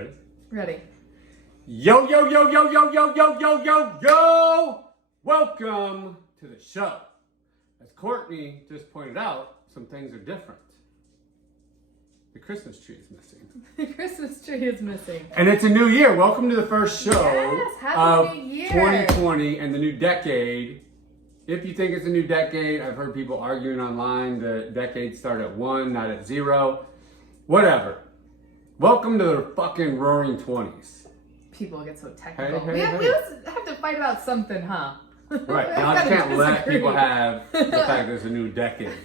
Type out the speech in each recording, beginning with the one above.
Ready? Ready. Yo, yo, yo, yo, yo, yo, yo, yo, yo, yo! Welcome to the show. As Courtney just pointed out, some things are different. The Christmas tree is missing. The Christmas tree is missing. And it's a new year. Welcome to the first show Yes, of Happy New Year. 2020 and the new decade. If you think it's a new decade, I've heard people arguing online the decade started at 1, not at 0. Whatever. Welcome to the fucking roaring 20s. People get so technical. Hey, we hey. always have to fight about something, huh? Right. We Now I gotta can't let disagree. people have the fact there's a new decade.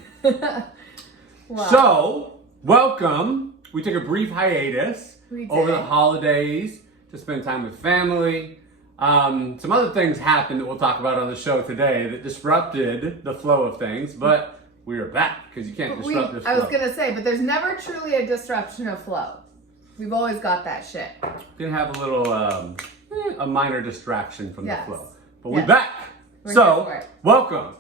Wow. So, welcome. We took a brief hiatus We over did. the holidays to spend time with family. Some other things happened that we'll talk about on the show today that disrupted the flow of things, but we are back because you can't disrupt this flow. I was gonna say, but there's never truly a disruption of flow. We've always got that shit. You can have a little, a minor distraction from Yes. the flow. But we're Yes. back. We're So, here for it. welcome.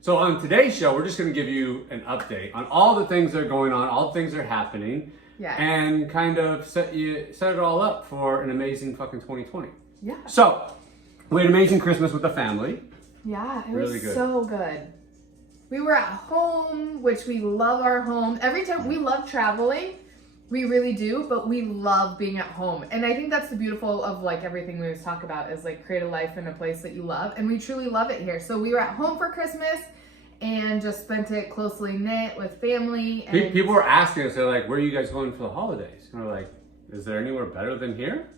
So on today's show, we're just going to give you an update on all the things that are going on, all the things that are happening, Yes. and kind of set it all up for an amazing fucking 2020. Yeah. So, we had an amazing Christmas with the family. Yeah, it Really was good. so good. We were at home, which we love our home. Every time we love traveling, we really do, but we love being at home. And I think that's the beautiful of like everything we always talk about is like create a life in a place that you love. And we truly love it here. So we were at home for Christmas and just spent it closely knit with family. And People were asking us, they're like, where are you guys going for the holidays? And we're like, is there anywhere better than here?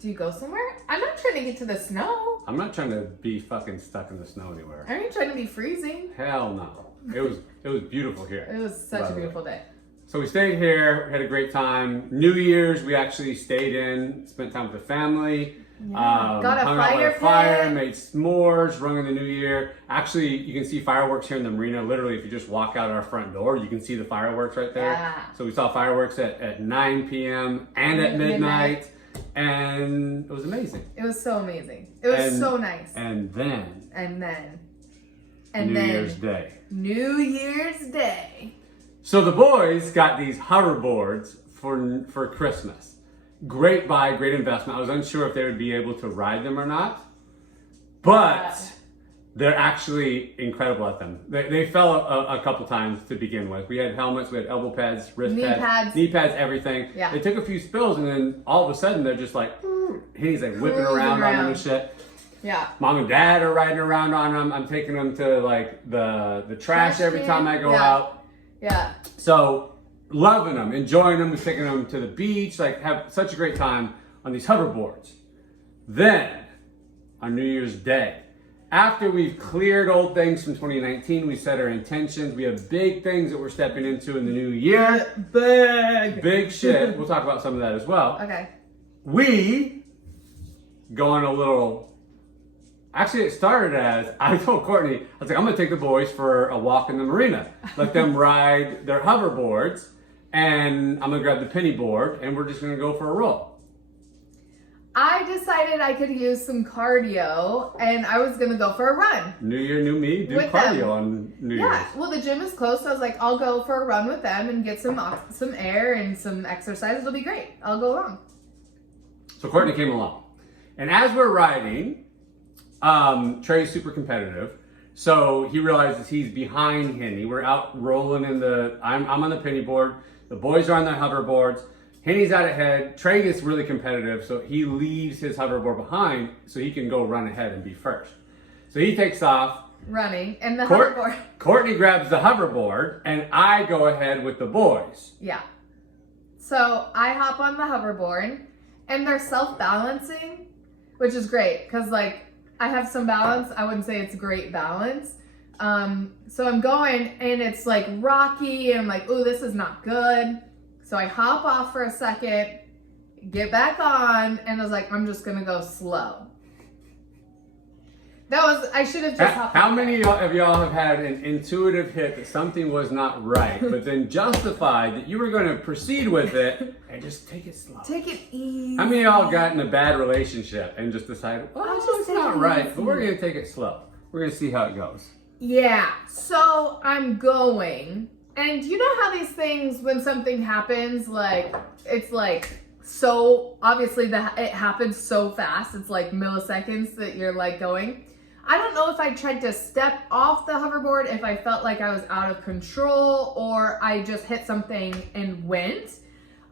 do you go somewhere? I'm not trying to get to the snow. I'm not trying to be fucking stuck in the snow anywhere. Aren't you trying to be freezing? Hell no. It was beautiful here. It was such By a the way. beautiful day. So we stayed here, had a great time. New Year's, we actually stayed in, spent time with the family. Yeah. Got a hung out fire by the fire, pit. made s'mores, rung in the new year. Actually, you can see fireworks here in the marina. Literally, if you just walk out our front door, you can see the fireworks right there. Yeah. So we saw fireworks at 9 p.m. and at midnight. And it was amazing. It was so amazing. It was And- so nice. And then, And New then Year's Day. New Year's Day. So the boys got these hoverboards for Christmas. Great buy, great investment. I was unsure if they would be able to ride them or not, but they're actually incredible at them. They fell a couple times to begin with. We had helmets, we had elbow pads, wrist Knee pads, everything. Yeah. They took a few spills and then all of a sudden they're just like, he's like whipping Cruising around on them around. and shit. Yeah. Mom and dad are riding around on them. I'm taking them to like the trash Trash every can. time I go Yeah. out. Yeah. So loving them, enjoying them, we're taking them to the beach, like have such a great time on these hoverboards. Then, on New Year's Day, after we've cleared old things from 2019, we set our intentions. We have big things that we're stepping into in the new year. Big shit. We'll talk about some of that as well. Okay. We go on a little. Actually, it started as I told Courtney, I was like, I'm gonna take the boys for a walk in the marina, let them ride their hoverboards, and I'm gonna grab the penny board, and we're just gonna go for a roll. I decided I could use some cardio and I was gonna go for a run. New year, new me, do With cardio them. on New Yeah. Year's. Well, the gym is close, so I was like, I'll go for a run with them and get some air and some exercise. It'll be great. I'll go along. So Courtney came along, and as we're riding, Trey's super competitive, so he realizes he's behind Henny. We're out rolling in I'm on the penny board. The boys are on the hoverboards. Henny's out ahead. Trey gets really competitive, so he leaves his hoverboard behind so he can go run ahead and be first. So he takes off. Running and the hoverboard. Courtney grabs the hoverboard, and I go ahead with the boys. Yeah. So I hop on the hoverboard and they're self-balancing, which is great because like I have some balance. I wouldn't say it's great balance. So I'm going and it's like rocky and I'm like, oh, this is not good. So I hop off for a second, get back on, and I was like, I'm just gonna go slow. I should have just hopped How off. many of y'all have had an intuitive hit that something was not right, but then justified that you were going to proceed with it and just take it slow? Take it easy. How many of y'all got in a bad relationship and just decided, well, I'll just it's take not it right, easy. but we're going to take it slow. We're going to see how it goes. Yeah, so I'm going And you know how these things, when something happens, like, it's like, so obviously it happens so fast. It's like milliseconds that you're like going. I don't know if I tried to step off the hoverboard, if I felt like I was out of control, or I just hit something and went.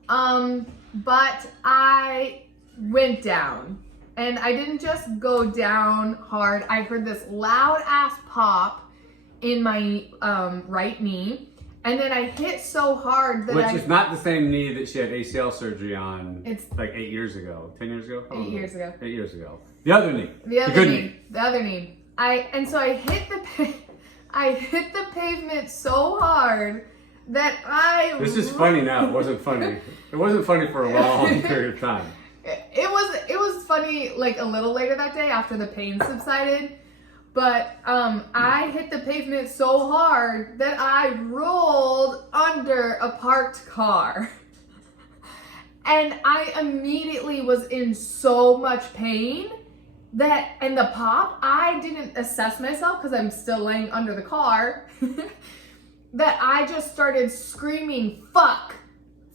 But I went down, and I didn't just go down hard. I heard this loud ass pop in my right knee. And then I hit so hard that Which is not the same knee that she had ACL surgery on. It's like 8 years ago, 10 years ago. 8 years ago. 8 years ago. The other knee. The other good knee. The other knee. So I hit the pavement so hard that This is funny now. It wasn't funny. It wasn't funny for a long period of time. It was funny like a little later that day after the pain subsided. But I hit the pavement so hard that I rolled under a parked car. And I immediately was in so much pain and the pop, I didn't assess myself because I'm still laying under the car, that I just started screaming, fuck,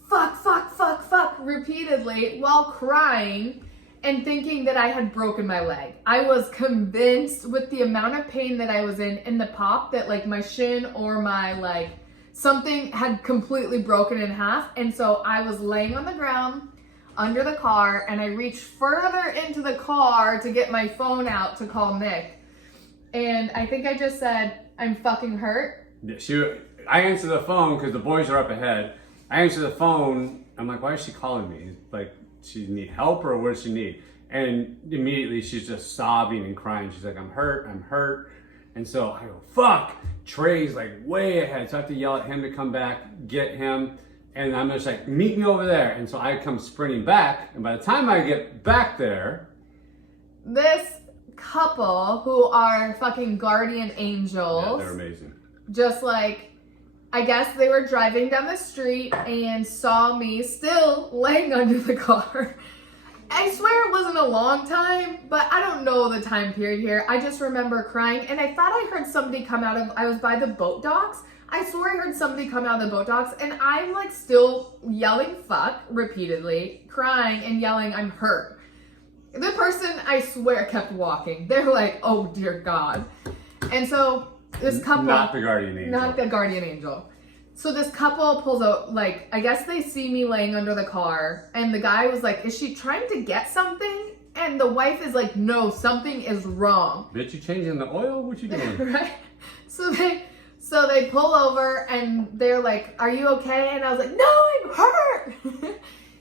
fuck, fuck, fuck, fuck, repeatedly while crying. And thinking that I had broken my leg. I was convinced with the amount of pain that I was in and the pop that like my shin or my like something had completely broken in half. And so I was laying on the ground under the car and I reached further into the car to get my phone out to call Nick. And I think I just said, I'm fucking hurt. I answer the phone because the boys are up ahead. I answer the phone. I'm like, why is she calling me? Like, she need help or what does she need? And immediately she's just sobbing and crying. She's like, I'm hurt. And so I go, fuck. Trey's like way ahead. So I have to yell at him to come back, get him. And I'm just like, meet me over there. And so I come sprinting back. And by the time I get back there, this couple who are fucking guardian angels. Yeah, they're amazing. Just like, I guess they were driving down the street and saw me still laying under the car. I swear it wasn't a long time, but I don't know the time period here. I just remember crying and I thought I heard somebody I was by the boat docks. I swore I heard somebody come out of the boat docks and I'm like still yelling fuck repeatedly, crying and yelling, I'm hurt. The person, I swear, kept walking. They're like, oh dear God. And so this couple, not the guardian angel. Not the guardian angel. So this couple pulls out, like, I guess they see me laying under the car, and the guy was like, is she trying to get something? And the wife is like, no, something is wrong. Bitch, you changing the oil? What you doing? Right? So they pull over, and they're like, are you okay? And I was like, no, I'm hurt.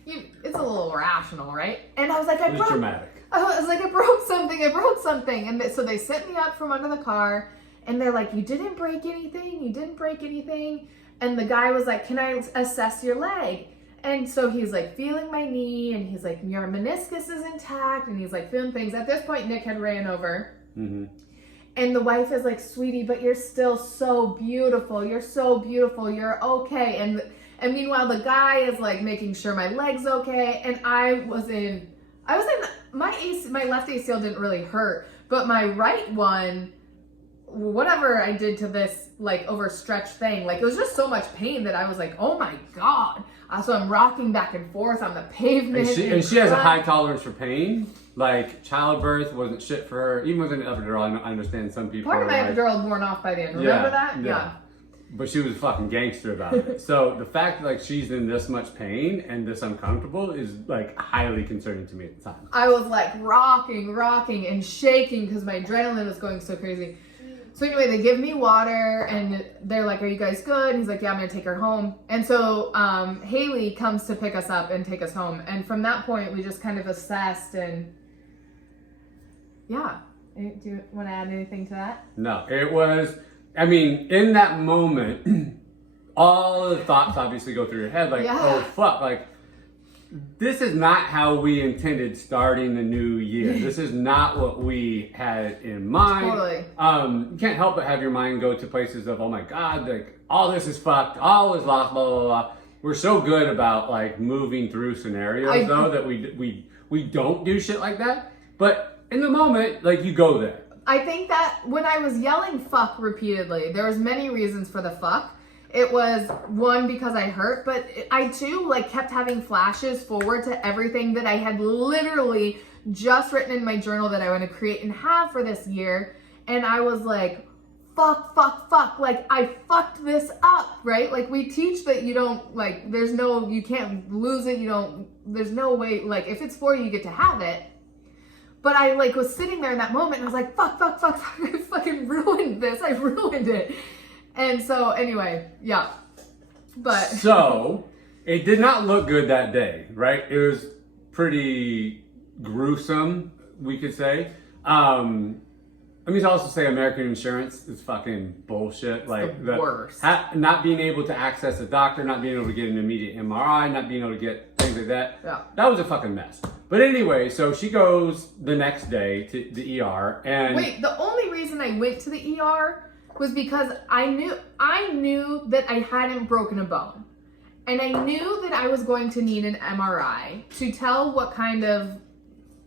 It's a little irrational, right? And I was like, dramatic. I was like, I broke something. And so they set me up from under the car. And they're like, you didn't break anything. And the guy was like, can I assess your leg? And so he's like feeling my knee and he's like, your meniscus is intact. And he's like feeling things. At this point, Nick had ran over. Mm-hmm. And the wife is like, sweetie, but you're still so beautiful. You're so beautiful. You're okay. And meanwhile, the guy is like making sure my leg's okay. And my left ACL didn't really hurt, but my right one, whatever I did to this like overstretched thing, like it was just so much pain that I was like, oh my God. So I'm rocking back and forth on the pavement. And she has a high tolerance for pain. Like childbirth wasn't shit for her. Even with an epidural, I understand some people. Part of my epidural worn off by the end. Remember that? Yeah. But she was a fucking gangster about it. So the fact that like she's in this much pain and this uncomfortable is like highly concerning to me at the time. I was like rocking and shaking because my adrenaline was going so crazy. So anyway, they give me water and they're like, are you guys good? And he's like, yeah, I'm gonna take her home. And so Haley comes to pick us up and take us home. And from that point, we just kind of assessed and yeah. Do you want to add anything to that? No, it was, I mean, in that moment, all the thoughts obviously go through your head like, oh fuck, like this is not how we intended starting the new year. This is not what we had in mind. Totally. You can't help but have your mind go to places of, oh my God, like all this is fucked, all is lost, blah, blah, blah. We're so good about like moving through scenarios though that we don't do shit like that. But in the moment, like you go there. I think that when I was yelling fuck repeatedly, there was many reasons for the fuck. it was one because I hurt, but I too like kept having flashes forward to everything that I had literally just written in my journal that I want to create and have for this year. And I was like, fuck, like I fucked this up, right? Like we teach that you don't like, you can't lose it. There's no way, like if it's for you, you get to have it. But I like was sitting there in that moment and I was like, fuck, I fucking ruined this. I ruined it. And so anyway, yeah. But so it did not look good that day, right? It was pretty gruesome, we could say. Let me also say American insurance is fucking bullshit. It's like the worst. Not being able to access a doctor, not being able to get an immediate MRI, not being able to get things like that. Yeah. That was a fucking mess. But anyway, so she goes the next day to the ER and wait, the only reason I went to the ER was because I knew that I hadn't broken a bone. And I knew that I was going to need an MRI to tell what kind of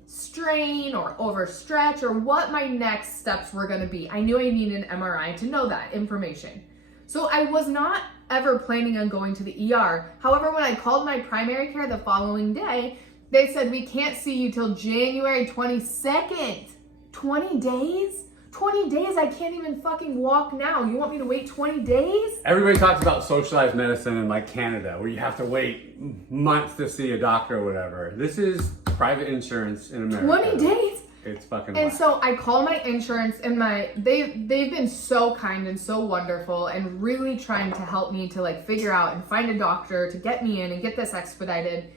strain or overstretch or what my next steps were going to be. I knew I needed an MRI to know that information. So I was not ever planning on going to the ER. However, when I called my primary care the following day, they said, we can't see you till January 22nd. 20 days? 20 days? I can't even fucking walk now. You want me to wait 20 days? everybody talks about socialized medicine in like Canada, where you have to wait months to see a doctor or whatever. This is private insurance in America. 20 days? It's fucking And whack. so I call my insurance and they've been so kind and so wonderful and really trying to help me to like figure out and find a doctor to get me in and get this expedited.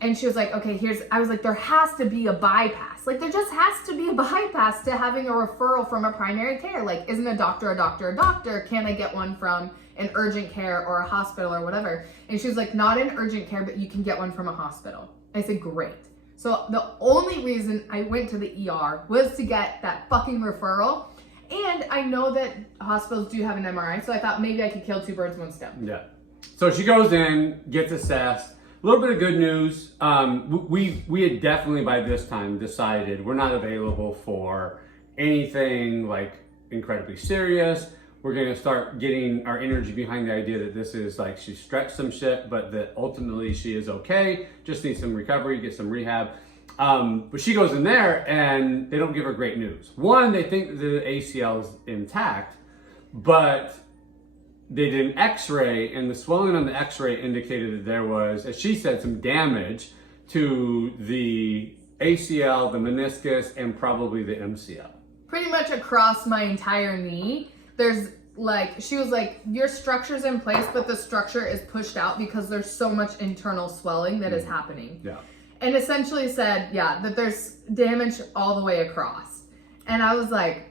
And she was like, okay, I was like, there has to be a bypass. Like there just has to be a bypass to having a referral from a primary care. Like, isn't a doctor a doctor a doctor? Can I get one from an urgent care or a hospital or whatever? And she was like, not an urgent care, but you can get one from a hospital. I said, great. So the only reason I went to the ER was to get that fucking referral. And I know that hospitals do have an MRI, so I thought maybe I could kill two birds, one stone. Yeah. So she goes in, gets assessed. A little bit of good news. We had definitely by this time decided we're not available for anything like incredibly serious. We're going to start getting our energy behind the idea that this is like she stretched some shit, but that ultimately she is okay. Just needs some recovery, get some rehab. But she goes in there and they don't give her great news. One, they think the ACL is intact, but they did an x-ray and the swelling on the x-ray indicated that there was, as she said, some damage to the ACL, the meniscus, and probably the MCL. Pretty much across my entire knee. There's like, she was like, your structure's in place, but the structure is pushed out because there's so much internal swelling that is happening. Yeah. And essentially said, yeah, that there's damage all the way across. And I was like,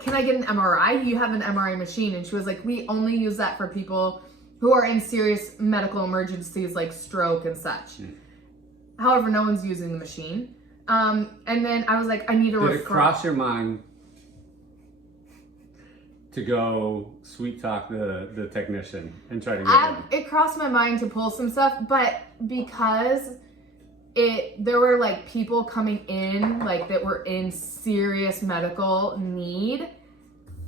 can I get an MRI? You have an MRI machine. And she was like, we only use that for people who are in serious medical emergencies like stroke and such. However, no one's using the machine. And then I was like, I need a referral. Did it cross your mind to go sweet talk the technician and try to get him? It crossed my mind to pull some stuff, but because there were like people coming in like that were in serious medical need,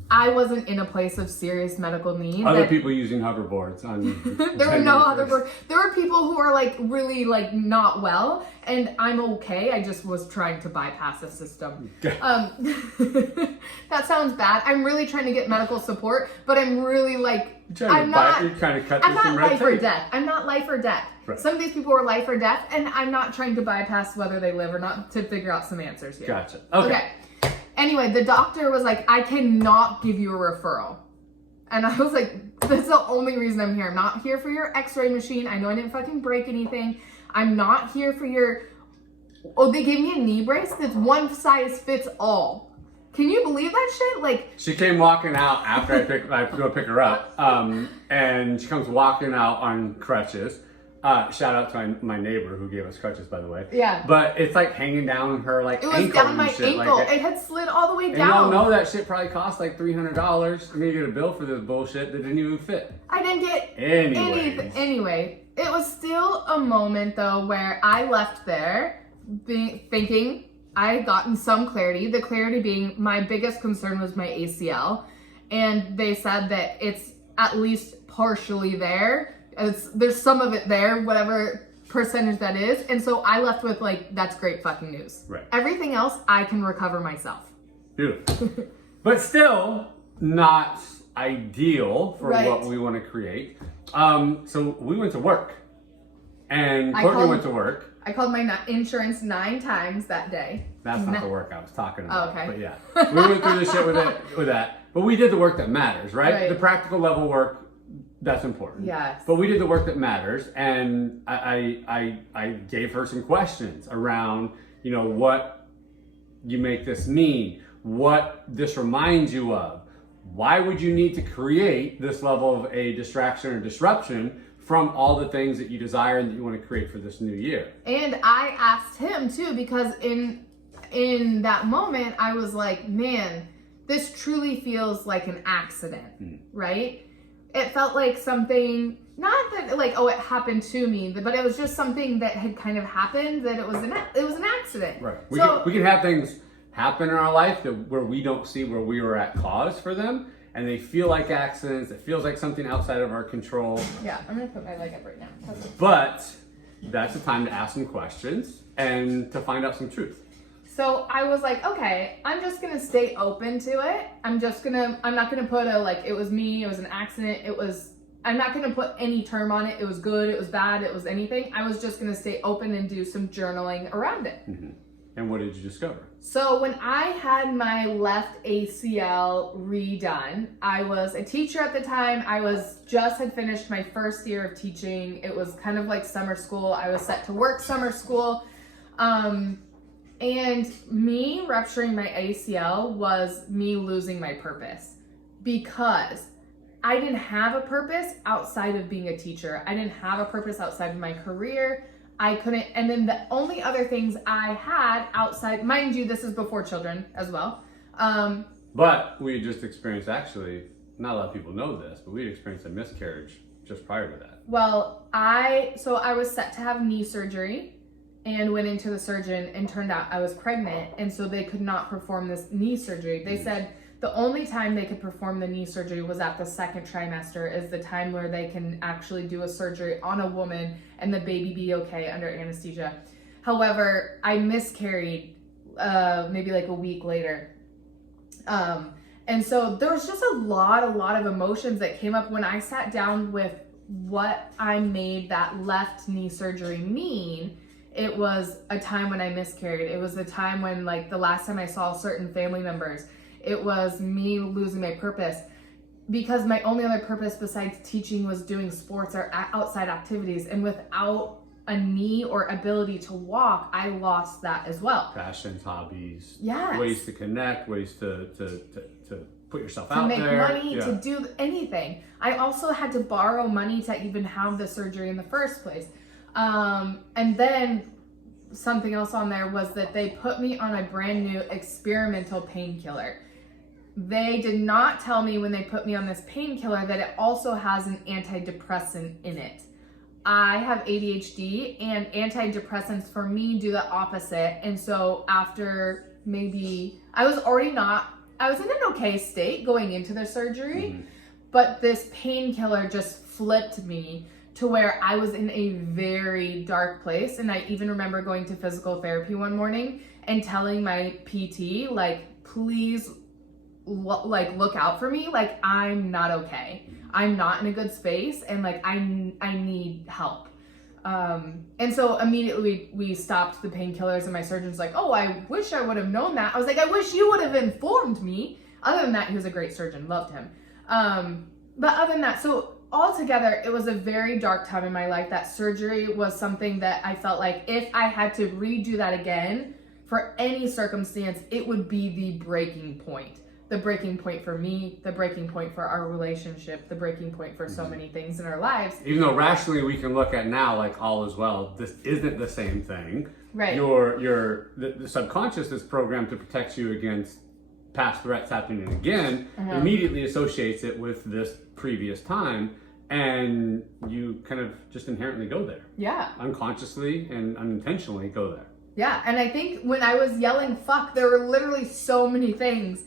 I wasn't in a place of serious medical need. Other people using hoverboards on there were no other. There were people who are like really like not well, and I'm okay. I just was trying to bypass the system. That sounds bad. I'm really trying to get medical support, but I'm really like You're trying to cut I'm through some not red life or tape. death. I'm not life or death. Right. Some of these people are life or death, and I'm not trying to bypass whether they live or not to figure out some answers here. Gotcha. Okay. Anyway, the doctor was like, I cannot give you a referral. And I was like, that's the only reason I'm here. I'm not here for your x-ray machine. I know I didn't fucking break anything. I'm not here for your... Oh, they gave me a knee brace that's one size fits all. Can you believe that shit? Like, She came walking out after I go pick her up, and she comes walking out on crutches. Shout out to my neighbor who gave us crutches, by the way. Yeah. But it's like hanging down her like it was ankle down and my shit. ankle. Like, It had slid all the way and down. y'all know that shit probably cost like $300. I'm gonna get a bill for this bullshit that didn't even fit. I didn't get Anyways. anything. Anyway, it was still a moment though where I left there thinking I had gotten some clarity. The clarity being my biggest concern was my ACL. And they said that at least partially there. There's some of it there, whatever percentage that is. And so I left with like, that's great fucking news. Right. Everything else I can recover myself. Beautiful. But still not ideal for Right. what we want to create. So we went to work. And I Courtney called- went to work. I called my insurance 9 times that day. That's not the work I was talking about. Oh, okay. But yeah, we went through this shit with that. But we did the work that matters, right? Right. The practical level work, that's important. Yes. But we did the work that matters, and I gave her some questions around, you know, what you make this mean, what this reminds you of. Why would you need to create this level of a distraction or disruption from all the things that you desire and that you want to create for this new year? And I asked him too, because in that moment I was like, man, this truly feels like an accident, right? It felt like something, not that like, oh, it happened to me, but it was just something that had kind of happened, that it was an accident. Right. So, We can have things happen in our life where we don't see where we were at cause for them, and they feel like accidents. It feels like something outside of our control. yeah, I'm gonna put my leg up right now. But that's the time to ask some questions and to find out some truth. So I was like, okay, I'm just gonna stay open to it. I'm not gonna put a like, it was me, it was an accident, I'm not gonna put any term on it. It was good, it was bad, it was anything. I was just gonna stay open and do some journaling around it. Mm-hmm. And what did you discover? So when I had my left ACL redone, I was a teacher at the time. Had finished my first year of teaching. It was kind of like summer school. I was set to work summer school. And me rupturing my ACL was me losing my purpose, because I didn't have a purpose outside of being a teacher. I didn't have a purpose outside of my career. I couldn't, and then the only other things I had outside, mind you, this is before children as well. But we just experienced, actually, not a lot of people know this, but we experienced a miscarriage just prior to that. Well, I was set to have knee surgery and went into the surgeon, and turned out I was pregnant, and so they could not perform this knee surgery. They said the only time they could perform the knee surgery was at the second trimester, is the time where they can actually do a surgery on a woman and the baby be okay under anesthesia. However, I miscarried maybe like a week later. And so there was just a lot of emotions that came up when I sat down with what I made that left knee surgery mean. It was a time when I miscarried. It was a time when, like, the last time I saw certain family members. It was me losing my purpose, because my only other purpose besides teaching was doing sports or outside activities. And without a knee or ability to walk, I lost that as well. Passions, hobbies, Yes. ways to connect, ways to put yourself To out make there. money, to do anything. I also had to borrow money to even have the surgery in the first place. And then something else on there was that they put me on a brand new experimental painkiller. They did not tell me when they put me on this painkiller that it also has an antidepressant in it. I have ADHD, and antidepressants for me do the opposite. And so after maybe, I was in an okay state going into the surgery, but this painkiller just flipped me to where I was in a very dark place. And I even remember going to physical therapy one morning and telling my PT, like, please, look out for me. Like, I'm not okay. I'm not in a good space, and like, I need help. And so immediately we stopped the painkillers, and my surgeon's like, oh, I wish I would have known that. I was like, I wish you would have informed me. Other than that, he was a great surgeon, loved him. But other than that, so altogether, it was a very dark time in my life. That surgery was something that I felt like if I had to redo that again for any circumstance, it would be the breaking point. The breaking point for me, the breaking point for our relationship, the breaking point for so many things in our lives. Even though rationally we can look at now like all is well, this isn't the same thing. Right. The subconscious is programmed to protect you against past threats happening again, immediately associates it with this previous time, and you kind of just inherently go there. Yeah. Unconsciously and unintentionally go there. Yeah, and I think when I was yelling fuck, there were literally so many things,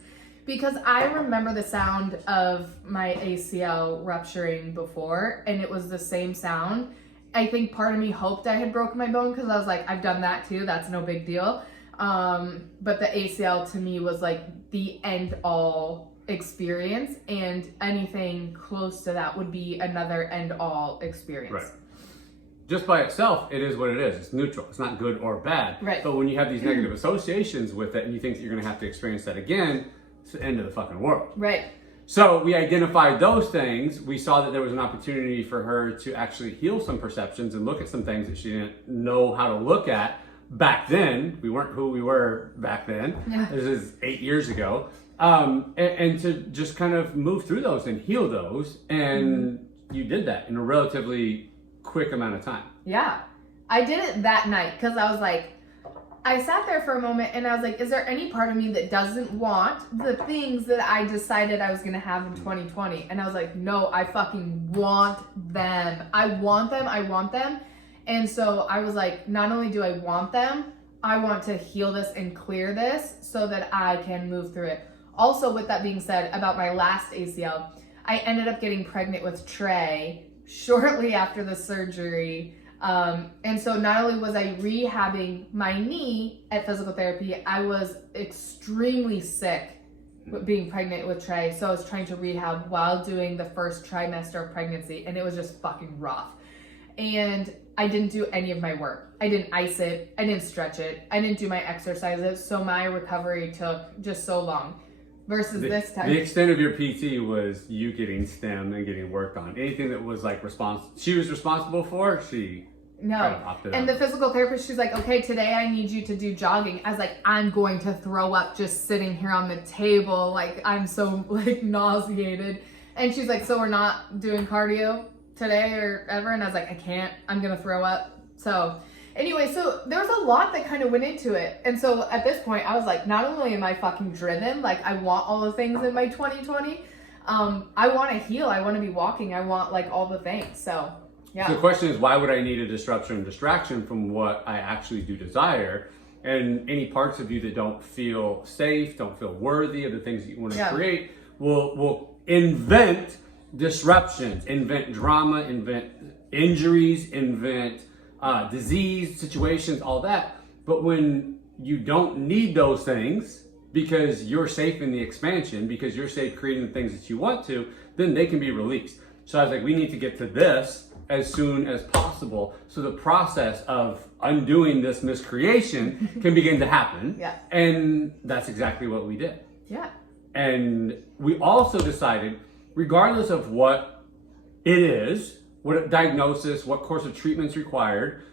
Because I remember the sound of my ACL rupturing before, and it was the same sound. I think part of me hoped I had broken my bone because I was like, I've done that too. That's no big deal. But the ACL to me was like the end all experience, and anything close to that would be another end all experience. Right. Just by itself, it is what it is. It's neutral. It's not good or bad. Right. But when you have these negative associations with it and you think that you're going to have to experience that again, it's the end of the fucking world. Right. So we identified those things. We saw that there was an opportunity for her to actually heal some perceptions and look at some things that she didn't know how to look at back then. We weren't who we were back then. Yeah. This is 8 years ago. And to just kind of move through those and heal those. And you did that in a relatively quick amount of time. Yeah. I did it that night because I was like, I sat there for a moment and I was like, is there any part of me that doesn't want the things that I decided I was going to have in 2020? And I was like, no, I fucking want them. I want them. I want them. And so I was like, not only do I want them, I want to heal this and clear this so that I can move through it. Also, with that being said, about my last ACL, I ended up getting pregnant with Trey shortly after the surgery. And so not only was I rehabbing my knee at physical therapy, I was extremely sick with being pregnant with Trey. So I was trying to rehab while doing the first trimester of pregnancy, and it was just fucking rough. And I didn't do any of my work. I didn't ice it. I didn't stretch it. I didn't do my exercises. So my recovery took just so long. Versus this time. The extent of your PT was you getting stemmed and getting worked on. Anything that was like she was responsible for, she no. kind of opted and out. the physical therapist, she's like, okay, today I need you to do jogging. I was like, I'm going to throw up just sitting here on the table. Like, I'm so like nauseated. And she's like, so we're not doing cardio today or ever? And I was like, I can't. I'm going to throw up. So anyway, so there was a lot that kind of went into it. And so at this point, I was like, not only am I fucking driven, like I want all the things in my 2020, I want to heal. I want to be walking. I want like all the things. So, yeah. So the question is, why would I need a disruption and distraction from what I actually do desire? And any parts of you that don't feel safe, don't feel worthy of the things that you want to create, will invent disruptions, invent drama, invent injuries, invent disease, situations, all that. But when you don't need those things because you're safe in the expansion, because you're safe creating the things that you want to, then they can be released. So I was like, we need to get to this as soon as possible so the process of undoing this miscreation can begin to happen. Yeah. And that's exactly what we did. Yeah. And we also decided, regardless of what it is, what diagnosis, what course of treatment's required,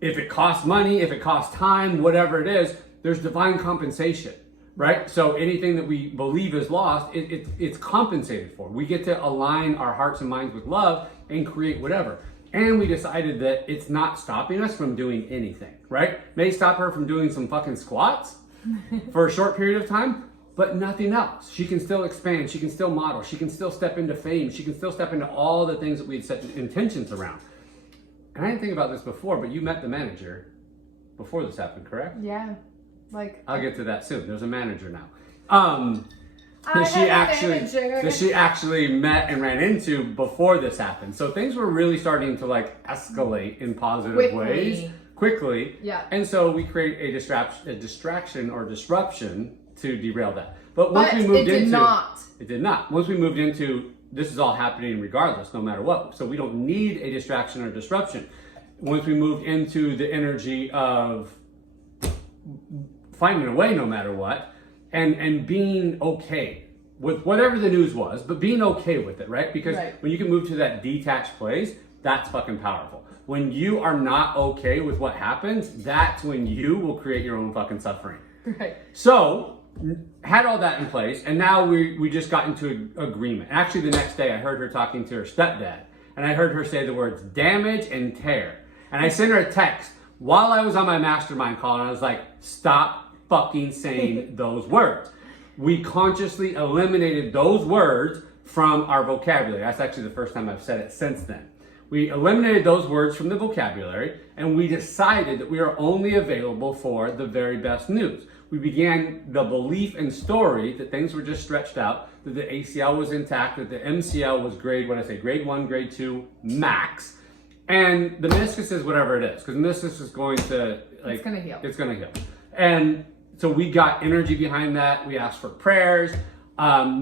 if it costs money, if it costs time, whatever it is, there's divine compensation, right? So anything that we believe is lost, it's compensated for. We get to align our hearts and minds with love and create whatever. And we decided that it's not stopping us from doing anything, right? May stop her from doing some fucking squats for a short period of time, but nothing else. She can still expand. She can still model. She can still step into fame. She can still step into all the things that we had set intentions around. And I didn't think about this before, but you met the manager before this happened, correct? Yeah. Like, I'll get to that soon. There's a manager now. That she actually met and ran into before this happened. So things were really starting to like escalate in positive ways quickly. Yeah. And so we create a distraction or disruption to derail that. But once we moved into it did not. Once we moved into this is all happening regardless, no matter what. So we don't need a distraction or disruption. Once we moved into the energy of finding a way no matter what, and being okay with whatever the news was, but being okay with it, right? Because when you can move to that detached place, that's fucking powerful. When you are not okay with what happens, that's when you will create your own fucking suffering. Right. So, had all that in place, and now we just got into an agreement. Actually, the next day I heard her talking to her stepdad, and I heard her say the words damage and tear. And I sent her a text while I was on my mastermind call, and I was like, stop fucking saying those words. We consciously eliminated those words from our vocabulary. That's actually the first time I've said it since then. We eliminated those words from the vocabulary, and we decided that we are only available for the very best news. we began the belief and story that things were just stretched out, that the ACL was intact, that the MCL was grade 1, grade 2 max, and the meniscus is whatever it is, because meniscus is going to, like, it's gonna heal. It's gonna heal. And so we got energy behind that. We asked for prayers.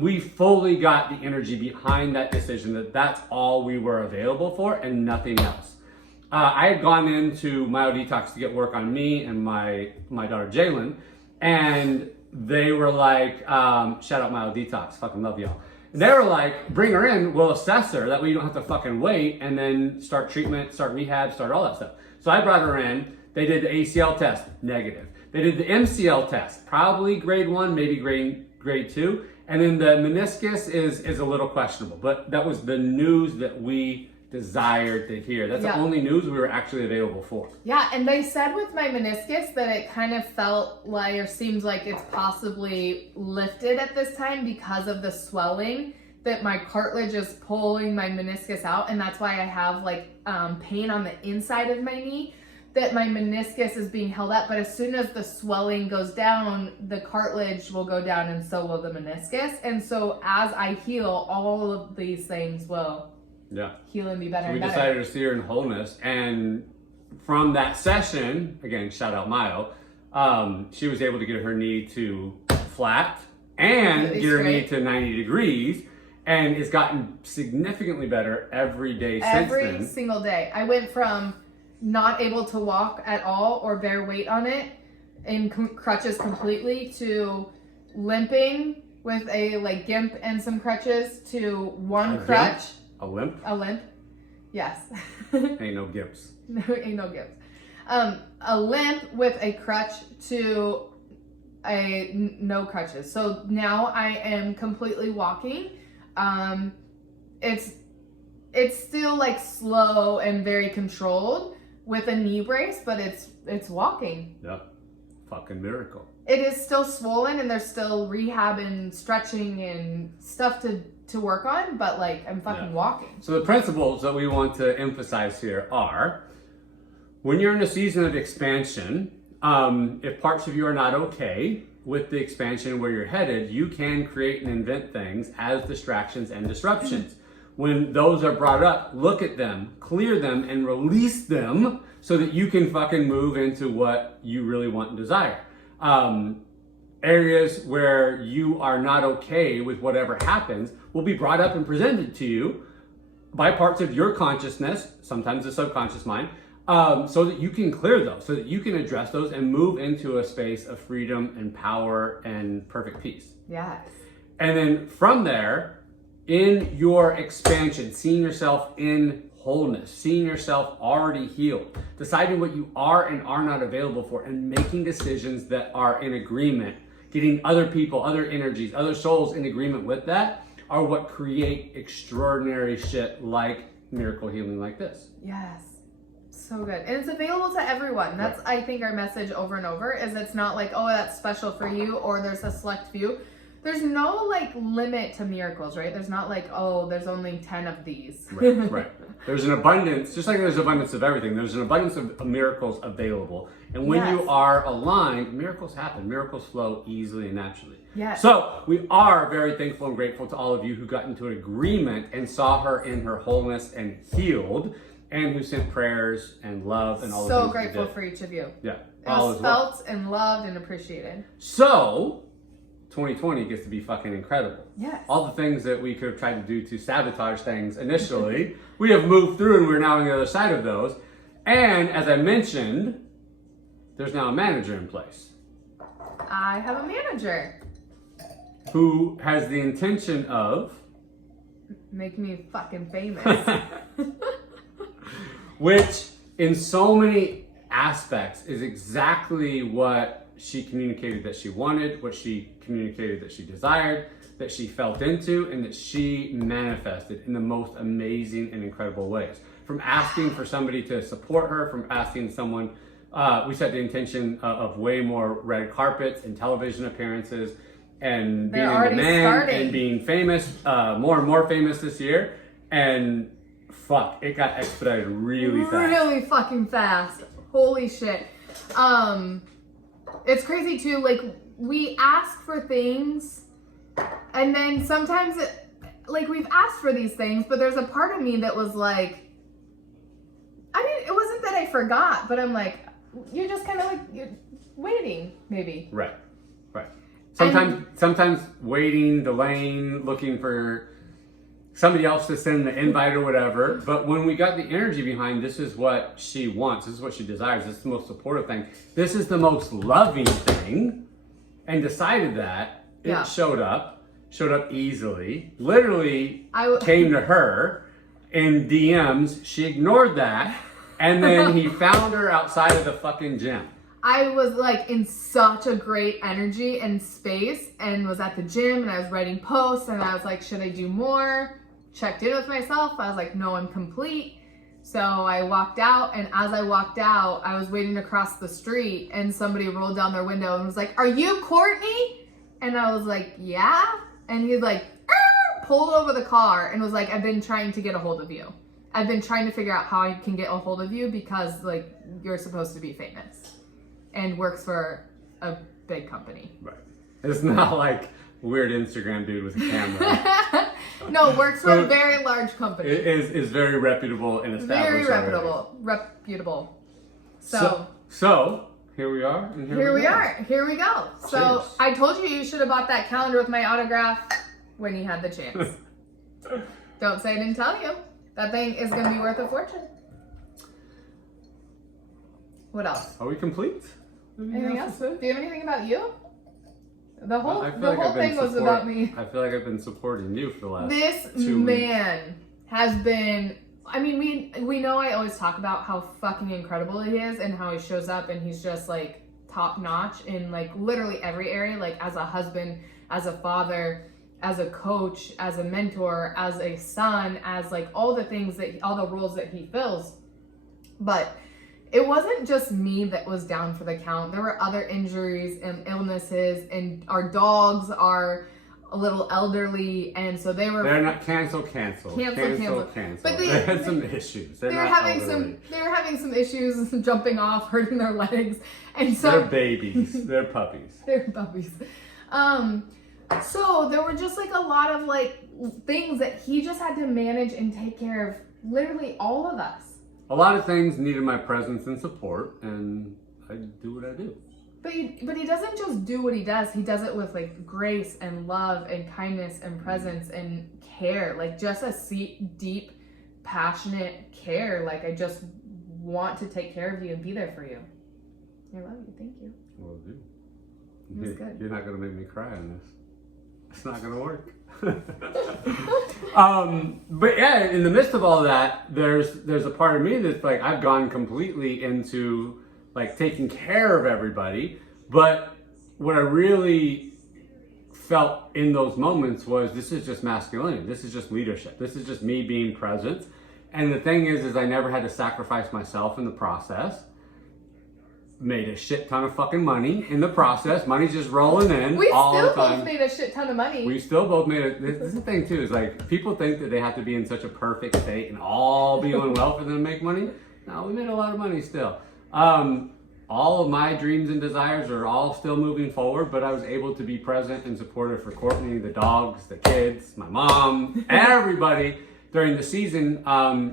We fully got the energy behind that decision that that's all we were available for and nothing else. I had gone into MyoDetox to get work on me and my daughter Jalen, and they were like, shout out MyoDetox, fucking love y'all. They were like, bring her in, we'll assess her, that way you don't have to fucking wait, and then start treatment, start rehab, start all that stuff. So I brought her in, they did the ACL test, negative. They did the MCL test, probably grade 1, maybe grade 2, and then the meniscus is a little questionable, but that was the news that we desired to hear. That's the only news we were actually available for. Yeah, and they said with my meniscus that it kind of felt like, or seems like it's possibly lifted at this time because of the swelling, that my cartilage is pulling my meniscus out, and that's why I have like pain on the inside of my knee, that my meniscus is being held up. But as soon as the swelling goes down, the cartilage will go down, and so will the meniscus. And so as I heal, all of these things will heal and be better. So we and better. decided to see her in wholeness, and from that session, again, shout out Myo, she was able to get her knee to flat and get her knee to 90 degrees, and it's gotten significantly better every day since then. Every single day. I went from not able to walk at all or bear weight on it in crutches completely to limping with a like gimp and some crutches to one crutch. A limp? A limp. Yes. Ain't no gimps. No, ain't no gimps. A limp with a crutch to no crutches. So now I am completely walking. It's still like slow and very controlled with a knee brace, but it's walking. Yeah. Fucking miracle. It is still swollen, and there's still rehab and stretching and stuff to work on, but like I'm fucking walking. So the principles that we want to emphasize here are, when you're in a season of expansion, if parts of you are not okay with the expansion where you're headed, you can create and invent things as distractions and disruptions. When those are brought up, look at them, clear them, and release them so that you can fucking move into what you really want and desire. Areas where you are not okay with whatever happens will be brought up and presented to you by parts of your consciousness, sometimes the subconscious mind, so that you can clear those, so that you can address those and move into a space of freedom and power and perfect peace. Yes. And then from there, in your expansion, seeing yourself in wholeness, seeing yourself already healed, deciding what you are and are not available for, and making decisions that are in agreement, getting other people, other energies, other souls in agreement with that, are what create extraordinary shit like miracle healing like this. Yes. So good. And it's available to everyone. That's, I think, our message over and over, is it's not like, oh, that's special for you, or there's a select few. There's no like limit to miracles, right? There's not like, oh, there's only 10 of these. Right. There's an abundance, just like there's abundance of everything, there's an abundance of miracles available. And when you are aligned, miracles happen. Miracles flow easily and naturally. Yes. So we are very thankful and grateful to all of you who got into an agreement and saw her in her wholeness and healed, and who sent prayers and love and all the things. So grateful for each of you. Yeah. It was felt and loved and appreciated. So 2020 gets to be fucking incredible. Yes. All the things that we could have tried to do to sabotage things initially, we have moved through, and we're now on the other side of those. And as I mentioned, there's now a manager in place. I have a manager. Who has the intention of make me fucking famous. Which in so many aspects is exactly what she communicated that she wanted, what she communicated that she desired, that she felt into, and that she manifested in the most amazing and incredible ways. From asking for somebody to support her, from asking someone, we set the intention of way more red carpets and television appearances, and being in demand and being famous, more and more famous this year. And fuck, it got expedited really fast. Really fucking fast. Holy shit. It's crazy too. Like, we ask for things, and then sometimes we've asked for these things, but there's a part of me that was like, I mean, it wasn't that I forgot, but I'm like, you're just kind of like, you're waiting, maybe. Right. Sometimes waiting, delaying, looking for somebody else to send the invite or whatever. But when we got the energy behind, this is what she wants, this is what she desires, this is the most supportive thing, this is the most loving thing, and decided that, it showed up easily. Literally came to her in DMs. She ignored that, and then he found her outside of the fucking gym. I was like in such a great energy and space, and was at the gym, and I was writing posts, and I was like, should I do more? Checked in with myself. I was like, no, I'm complete. So I walked out, and as I walked out, I was waiting to cross the street, and somebody rolled down their window and was like, are you Courtney? And I was like, yeah. And he's like, pulled over the car and was like, I've been trying to get a hold of you. I've been trying to figure out how I can get a hold of you because like you're supposed to be famous and works for a big company. Right. It's not like weird Instagram dude with a camera. No, works for a very large company. It is very reputable and established. Very reputable. So here we are. And here we are. Here we go. So Cheers. I told you should have bought that calendar with my autograph when you had the chance. Don't say I didn't tell you. That thing is going to be worth a fortune. What else? Are we complete? Anything else? Do you have anything about you? The whole I've thing was about me. I feel like I've been supporting you for the last This 2 man weeks. has been. I mean, we know I always talk about how fucking incredible he is and how he shows up and he's just like top notch in like literally every area, like as a husband, as a father, as a coach, as a mentor, as a son, as like all the things all the roles that he fills. But it wasn't just me that was down for the count. There were other injuries and illnesses, and our dogs are a little elderly, and so they're not cancel. But they had some issues. They were having some issues jumping off, hurting their legs, and so they're babies. They're puppies. They're puppies. So there were just like a lot of like things that he just had to manage and take care of literally all of us. A lot of things needed my presence and support, and I do what I do. But he doesn't just do what he does it with like grace and love and kindness and presence and care, like just a deep, passionate care. Like, I just want to take care of you and be there for you. I love you. Thank you. Will do. It was good. You're not gonna make me cry on this. It's not gonna work. But yeah, in the midst of all that, there's a part of me that's like, I've gone completely into like taking care of everybody. But what I really felt in those moments was, this is just masculinity. This is just leadership. This is just me being present. And the thing is I never had to sacrifice myself in the process. Made a shit ton of fucking money in the process. Money's just rolling in all the time. We still both made a shit ton of money. We still both made it. This is the thing too, is like, people think that they have to be in such a perfect state and all be going well for them to make money. No, we made a lot of money still. All of my dreams and desires are all still moving forward, but I was able to be present and supportive for Courtney, the dogs, the kids, my mom, everybody during the season,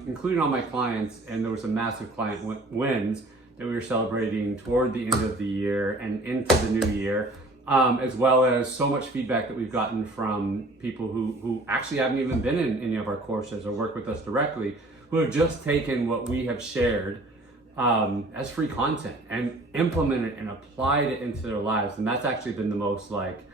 including all my clients. And there was some massive client wins that we were celebrating toward the end of the year and into the new year, as well as so much feedback that we've gotten from people who actually haven't even been in any of our courses or work with us directly, who have just taken what we have shared as free content and implemented and applied it into their lives. And that's actually been the most like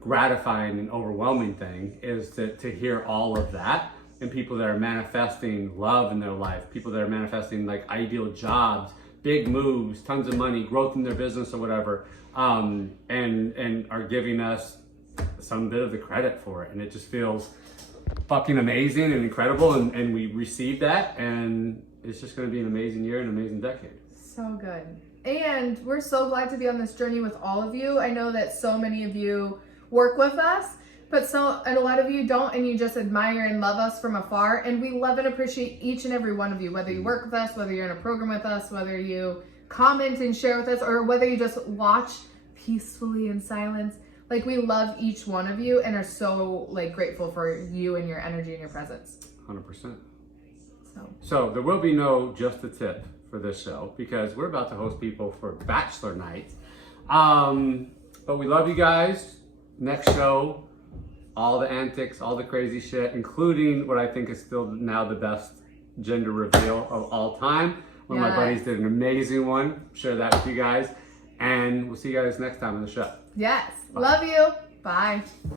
gratifying and overwhelming thing, is to hear all of that, and people that are manifesting love in their life, people that are manifesting like ideal jobs, big moves, tons of money, growth in their business or whatever, and are giving us some bit of the credit for it. And it just feels fucking amazing and incredible, and we received that, and it's just going to be an amazing year and an amazing decade. So good. And we're so glad to be on this journey with all of you. I know that so many of you work with us, and a lot of you don't, and you just admire and love us from afar. And we love and appreciate each and every one of you, whether you work with us, whether you're in a program with us, whether you comment and share with us, or whether you just watch peacefully in silence. Like, we love each one of you and are so like grateful for you and your energy and your presence. 100%. So there will be no just a tip for this show because we're about to host people for bachelor night. But we love you guys. Next show, all the antics, all the crazy shit, including what I think is still now the best gender reveal of all time. One of my buddies did an amazing one. Share that with you guys. And we'll see you guys next time on the show. yes, love you. Bye.